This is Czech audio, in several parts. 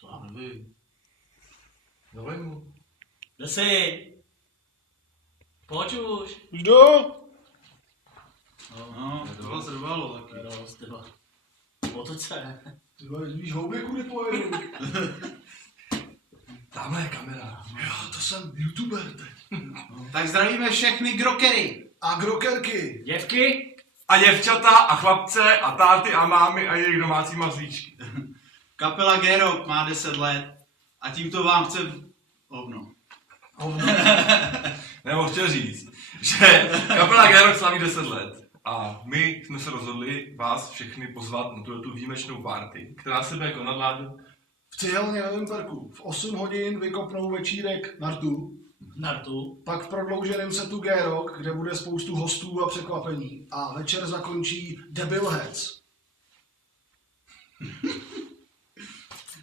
To já nevím. Zavolej mu. Kde jsi? Pojď už. Už jdu? No, to vás rvalo taky. Dost, tyba. Otoč se. Ty vole, víš houby, kudy pojedu. Tamhle je kamera. Jo, to jsem youtuber teď. Tak zdravíme všechny grokery. A grokerky. Děvky? A děvčata a chlapce a táty a mámy a jejich domácí mazlíčky. Kapela G-Rock má 10 let a tímto vám chce hovno. Nebo chtěl říct, že kapela G-Rock slaví 10 let. A my jsme se rozhodli vás všechny pozvat na tu výjimečnou party, která se bude konat, Láďo. V Cihelně ve Vimperku. V 8 hodin vykopnou večírek na rtu. Na rtu. Pak v prodlouženém setu G-Rock, kde bude spoustu hostů a překvapení. A večer zakončí Debil Heads.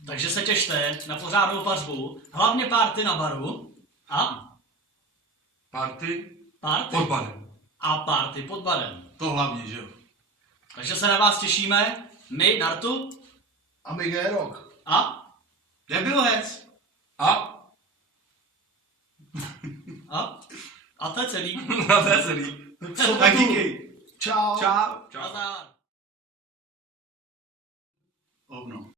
Takže se těšte na pořádnou pařbu. Hlavně party na baru. A? Party Party. pod barem. A party pod barem. To hlavně, že jo. Takže se na vás těšíme. My na rtu. A my G-Rock. A? Debil Heads. A? A? A to je celý. Na to je celý. Tak díky. Čau. Čau. Čau. Nazdar.